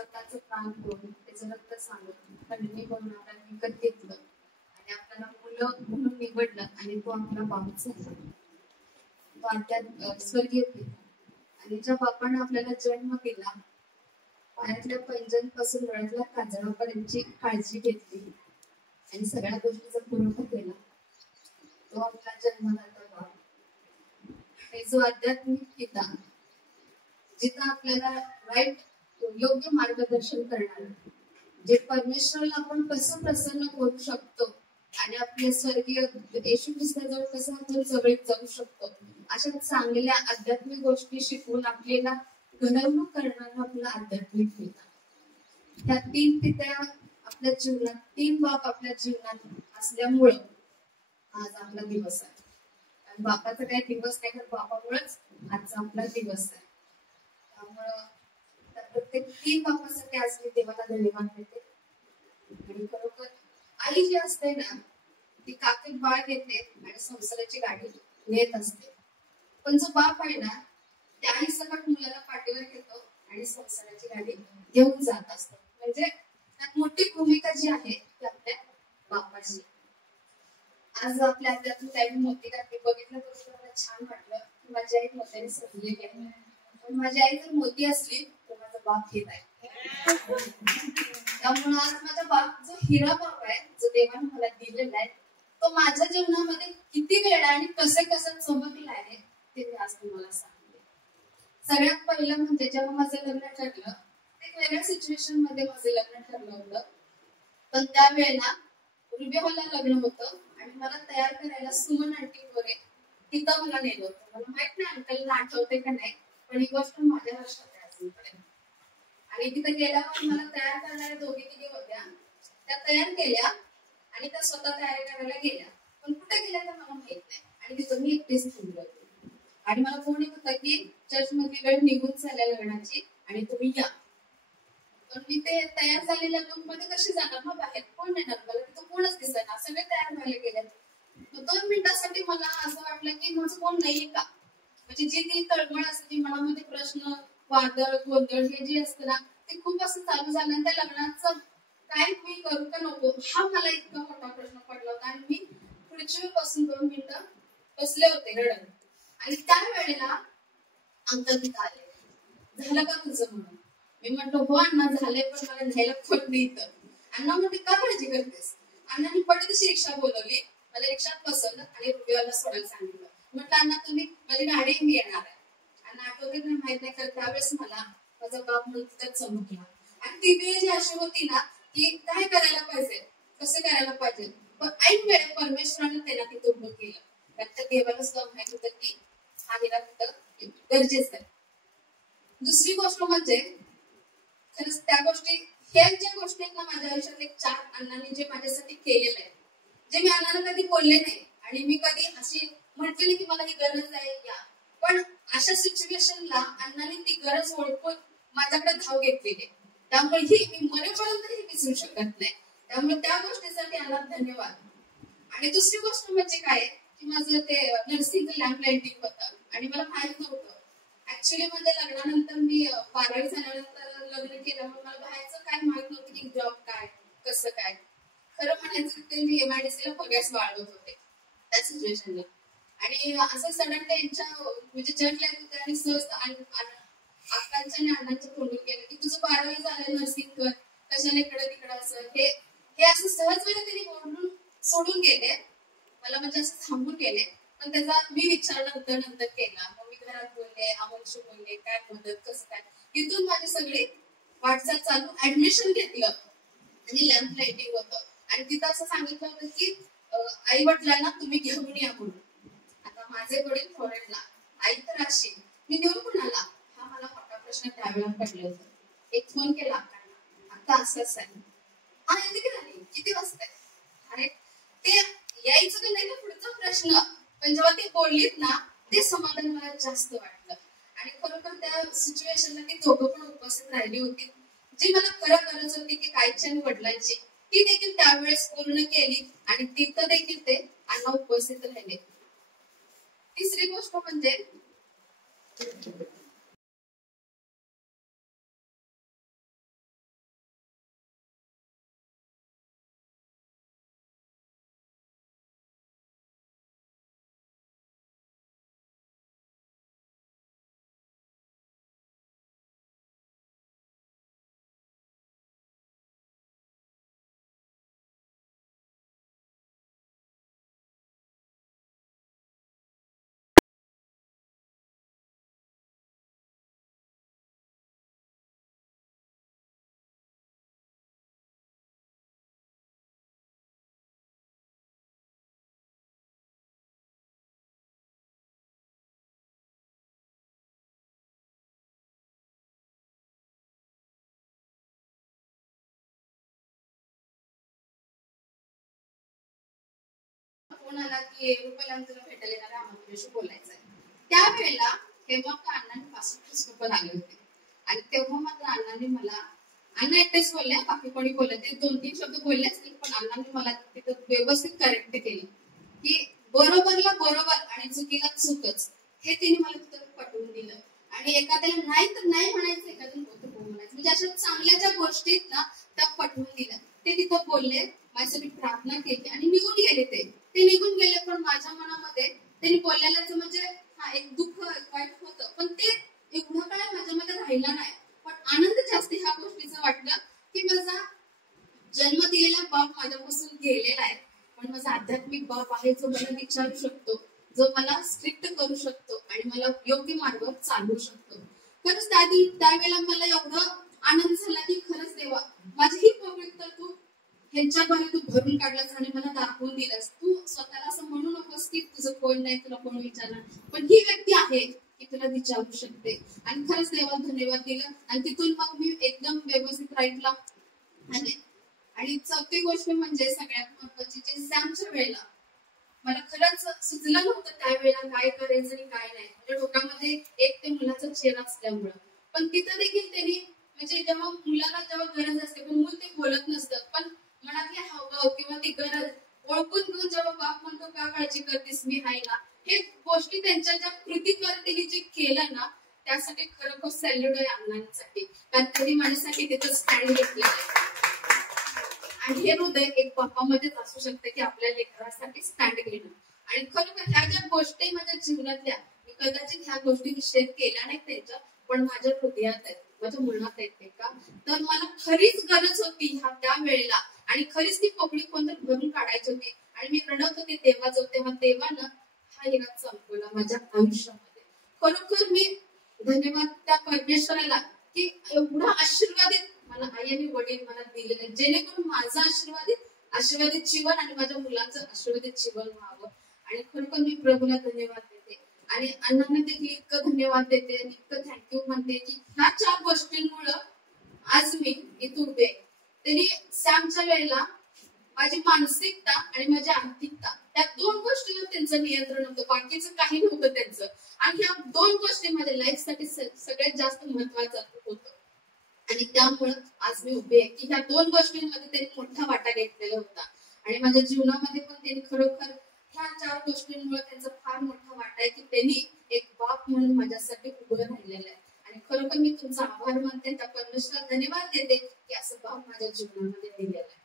स्वतःचं प्राण देऊन त्याचं रक्त सांगून खंडणी करून आपल्याला विकत घेतलं आणि आपल्याला मुलं म्हणून निवडलं आणि तो आपला बाप झाला. तो अद्याप स्वर्गीय पिता. आणि ज्या बापाने आपल्याला जन्म दिला, पायातल्या पैंजण डोळ्यातल्या काजळापर्यंतची काळजी घेतली आणि सगळ्या गोष्टीचा पुरवठा केला, तो आपला जन्मदाता बाप. आणि जो आध्यात्मिक पिता, जिथं आपल्याला योग्य मार्गदर्शन करणार, जे परमेश्वराला आपण कसं प्रसन्न करू शकतो आणि आपल्या स्वर्गीय येशू ख्रिस्ताजवळ कसं आपण जवळीक जाऊ शकतो, अशा चांगल्या आध्यात्मिक गोष्टी शिकवून आपल्याला घडवणूक करणारा आपला आध्यात्मिक पिता. ह्या तीन पित्या आपल्या जीवनात, तीन बाप आपल्या जीवनात असल्यामुळं आज आपला दिवस आहे. आणि बापाचा काही दिवस नाही, तर बापामुळेच आजचा आपला दिवस आहे. त्यामुळं प्रत्येक तीन बापासाठी आज मी देवाला धन्यवाद देते. आणि खरोखर आई जी असते ना, ती काकेत बाळ घेते आणि संसाराची गाडी नेत असते. पण जो बाप आहे ना, त्या आई सकट मुलाला पाठीवर घेतो आणि संसाराची गाडी घेऊन जात असतो. म्हणजे त्यात मोठी भूमिका जी आहे ती आपल्या बापाची. आज आपल्या आध्यात्मिक आई मोठी घातली बघितलं तर मला छान वाटलं की माझी आई मोठ्याने सजलेली आहे. पण माझी आई जर मोठी असली तर माझा बाप हिरा आहे. त्यामुळे आज माझा बाप जो हिरा बाप आहे, जो देवाने मला दिलेला आहे, तो माझ्या जीवनामध्ये किती वेळा आणि कसे चमकला आहे ते मी आज तुम्हाला सांगते. सगळ्यात पहिलं म्हणजे जेव्हा माझं लग्न ठरलं, एक वेगळ्या सिच्युएशन मध्ये माझं लग्न ठरलं होतं. पण त्यावेळेला रुबी हॉलला लग्न होतं आणि मला तयार करायला सुमन आंटी वगैरे तिथं मला नेलं होतं. मला माहित नाही अंकलला आठवते का नाही, पण ही गोष्ट माझ्या लक्षात आहे अजूनपर्यंत. आणि तिथे गेल्यावर मला तयार करणाऱ्या दोघी तिघी होत्या, त्या तयार केल्या आणि त्या स्वतः तयारी करायला गेल्या. पण कुठे गेल्या तर मला माहित नाही. आणि तिथं मी एकटीच थांबले होते. आणि मला फोन येत होता की चर्च मधली वेळ निघून झाल्या लग्नाची आणि तुम्ही या. पण मी ते तयार झालेल्या लुक मध्ये कशी जाणार मग बाहेर, कोण येणार मला, तिथं कोणच दिसणार, सगळे तयार व्हायला गेले. 2 मिनिटासाठी मला असं वाटलं की माझं कोण नाहीये का. म्हणजे जी ती तळमळ असते मनामध्ये, प्रश्न, वादळ, गोंधळ हे जे असतं ना, ते खूप असं चालू झालं. आणि त्या लग्नाचं काय मी करू का नको हा मला इतका मोठा प्रश्न पडला होता. आणि मी खुर्चीवर बसून 2 मिनिटं बसले होते रडत. आणि त्या वेळेला अंकल तिथं आले. झालं का तुझं म्हणून. मी म्हटलं हो अण्णा झालंय, पण मला न्यायला कोण नाही इथं. अण्णा म्हणते का काळजी करतेस. अण्णांनी पटकशी रिक्षा बोलवली, मला रिक्षात बसवलं आणि रुपयाला सोडायला सांगितलं. म्हटलं अण्णा तुम्ही माझी गाडी मी येणार आहे. अण्णा आठवते नाही माहित नाही, तर त्यावेळेस मला माझा बाप म्हणून तिथं चमकला. आणि ती वेळ जी अशी होती ना की काय करायला पाहिजे, कसं करायला पाहिजे, पण ऐन वेळेत परमेश्वरानं त्याला तिथं उभं केलं. त्या देवाला सुद्धा माहित होतं की हा हिरा तिथं गरजेचं आहे. दुसरी गोष्ट म्हणजे खरंच त्या गोष्टी, ह्या ज्या गोष्टी आहेत ना माझ्या आयुष्यात, एक 4 अण्णांनी जे माझ्यासाठी केलेलं आहे, जे मी अण्णांना कधी बोलले नाही आणि मी कधी अशी म्हटले नाही की मला ही गरज आहे या. पण अशा सिच्युएशनला अण्णांनी ती गरज ओळखून माझ्याकडे धाव घेतलेली. त्यामुळे ही मी मरेपर्यंत ही विसरू शकत नाही. त्यामुळे त्या गोष्टीसाठी अण्णा धन्यवाद. आणि दुसरी गोष्ट म्हणजे काय की माझं ते नर्सिंगचं लॅम्प लाइटिंग होतं आणि मला माहित नव्हतं. ऍक्च्युली म्हणजे लग्नानंतर मी 12वी झाल्यानंतर लग्न केल्यामुळे मला बाहेरचं काय माहित नव्हतं की जॉब काय, कसं काय. खरं म्हणायचं ते मी MIDC ला बघायच वाढवत होते त्या सिच्युएशनला. आणि असं सडन त्यांच्या म्हणजे चर्चला येत होते आणि सहज अक्कांच्या आणि अण्णांच्या तोंडून गेलं की तुझं 12वी झालं नर्सिंग कर, कशाला इकडं तिकडं असं. हे असं सहज वेळेला त्यांनी बोलून सोडून गेले मला, म्हणजे असं थांबून गेले. पण त्याचा मी विचार नंतर केला. मग मी घरात बोलले, अमोलशी बोलले, काय मदत कसं काय. तिथून माझी सगळी वाटचाल चालू. ऍडमिशन घेतलं आणि लॅम्प लाइटिंग होतं. आणि तिथं असं सांगितलं होतं की आई वडिलांना तुम्ही घेऊन या म्हणून. आता माझे वडील फॉरेनला, आई तर अशी, मी घेऊन कुणाला, हा मला मोठा प्रश्न त्यावेळेला पडले होते. एक फोन केला अक्कांना, अक्का असंच आहे. हा येते की नाही, किती वाजता. अरे ते यायचं की नाही ना पुढचा प्रश्न, पण जेव्हा ते बोललीत ना ते समाधान मला जास्त वाटलं. आणि खरोखर त्या सिच्युएशनला ती दोघं पण उपस्थित राहिली होती. जी मला खरं गरज होती की आईच्या आणि वडिलांची, ती देखील त्यावेळेस पूर्ण केली. आणि तिथं देखील ते अण्णा उपस्थित राहिले. तिसरी गोष्ट म्हणजे फोन आला की रुपाली आम्ही तुला भेटायला येणार आहे, आम्हाला तुझ्याशी बोलायचं आहे. त्यावेळेला हेमंत अण्णांनी 65 रुपये लागले होते आणि तेव्हा मात्र अण्णांनी मला, अण्णा एकटेच बोलले, बाकी कोणी बोलले ते 2-3 शब्द बोललेच नाही, पण अण्णांनी मला तिथं व्यवस्थित करेक्ट केलं की बरोबरला बरोबर आणि चुकीला चूकच, हे तिने मला तिथं पटवून दिलं. आणि एखाद्याला नाही तर नाही म्हणायचं, एखाद्याला हो तर हो म्हणायचं, म्हणजे अशा चांगल्या ज्या गोष्टी आहेत ना त्या पटवून दिल्या. ते तिथं बोलले, माझ्यासाठी प्रार्थना केली आणि निघून गेले. ते निघून गेले, पण माझ्या मनामध्ये त्यांनी बोललेल्याचं म्हणजे हा एक दुःख वाईट होतं, पण ते एवढं काय माझ्यामध्ये राहिलं नाही. पण आनंद जास्त ह्या गोष्टीचं वाटलं की माझा जन्म दिलेला बाप माझ्यापासून गेलेला आहे, पण माझा आध्यात्मिक बाप आहे जो मला विचारू शकतो, जो मला स्ट्रिक्ट करू शकतो आणि मला योग्य मार्गावर चालवू शकतो. खरंच त्यावेळेला मला एवढं आनंद झाला की खरंच देवा, माझी ही पवित्र तू ह्यांच्याद्वारे तू भरून काढलास आणि मला दाखवून दिलास. तू स्वतःला असं म्हणू नकोस की तुझं कोण नाही, तुला कोण विचारणार, पण ही व्यक्ती आहे की तुला विचारू शकते. आणि खरंच देवा धन्यवाद दिलं. आणि तिथून मग मी एकदम व्यवस्थित राईटला आले. आणि चौथी गोष्ट म्हणजे सगळ्यात महत्वाची, जे सॅमच्या वेळेला मला खरंच सुचलं नव्हतं त्यावेळेला काय करायचं आणि काय नाही. म्हणजे डोक्यामध्ये एक ते मुलाचा चेहरा असल्यामुळं, पण तिथं देखील त्यांनी म्हणजे जेव्हा मुलाला जेव्हा गरज असते, पण मूल ते बोलत नसतं, पण मनातले हावभाव किंवा ती गरज ओळखून घेऊन जेव्हा बाप म्हणतो का काळजी करतेस, मी आहे ना, हे गोष्टी त्यांच्या ज्या कृतीद्वारे त्यांनी जे केलं ना, त्यासाठी खरोखर सॅल्यूट आहे अण्णांसाठी, कारण त्यांनी माझ्यासाठी तिथं स्टँड घेतलेलं आहे. आणि हे हृदय एक बापामध्येच असू शकते की आपल्या लेकरासाठी स्टँड घेणं. आणि खरोखर ह्या ज्या गोष्टी माझ्या जीवनातल्या, मी कदाचित ह्या गोष्टी शेअर केल्या नाहीत त्यांच्या, पण माझ्या हृदयात आहेत, माझ्या मनात आहेत का, तर मला खरीच गरज होती ह्या त्या वेळेला, आणि खरीच ती पकडी कोणतरी भरून काढायची होती. आणि मी रडत होते देवाजवळ, तेव्हा देवानं हा हिरा चमकवला माझ्या आयुष्यामध्ये. खरोखर मी धन्यवाद त्या परमेश्वराला की एवढा आशीर्वादित मला आई आणि वडील मला दिलेले, जेणेकरून माझं आशीर्वादित जीवन आणि माझ्या मुलांचं आशीर्वादित जीवन व्हावं. आणि खरोखर मी प्रभूला धन्यवाद देते आणि अण्णांना देखील इतकं धन्यवाद देते आणि इतकं थँक्यू म्हणते की ह्या 4 गोष्टींमुळं आज मी इथं उभे. त्यांनी सॅमच्या वेळेला माझी मानसिकता आणि माझी आर्थिकता, त्या 2 गोष्टीवर त्यांचं नियंत्रण होतं, बाकीचं काही नव्हतं त्यांचं. आणि ह्या 2 गोष्टी माझ्या लाईफसाठी सगळ्यात जास्त महत्वाचं होतं. आणि त्यामुळं आज मी उभी आहे की ह्या 2 गोष्टींमध्ये त्यांनी मोठा वाटा घेतलेला होता. आणि माझ्या जीवनामध्ये पण त्यांनी खरोखर ह्या 4 गोष्टींमुळे त्यांचा फार मोठा वाटा आहे की त्यांनी एक बाप म्हणून माझ्यासाठी उभं राहिलेलं आहे. आणि खरोखर मी तुमचा आभार मानते, त्या परमेश्वराला धन्यवाद देते की असं बाप माझ्या जीवनामध्ये दिलेलं आहे.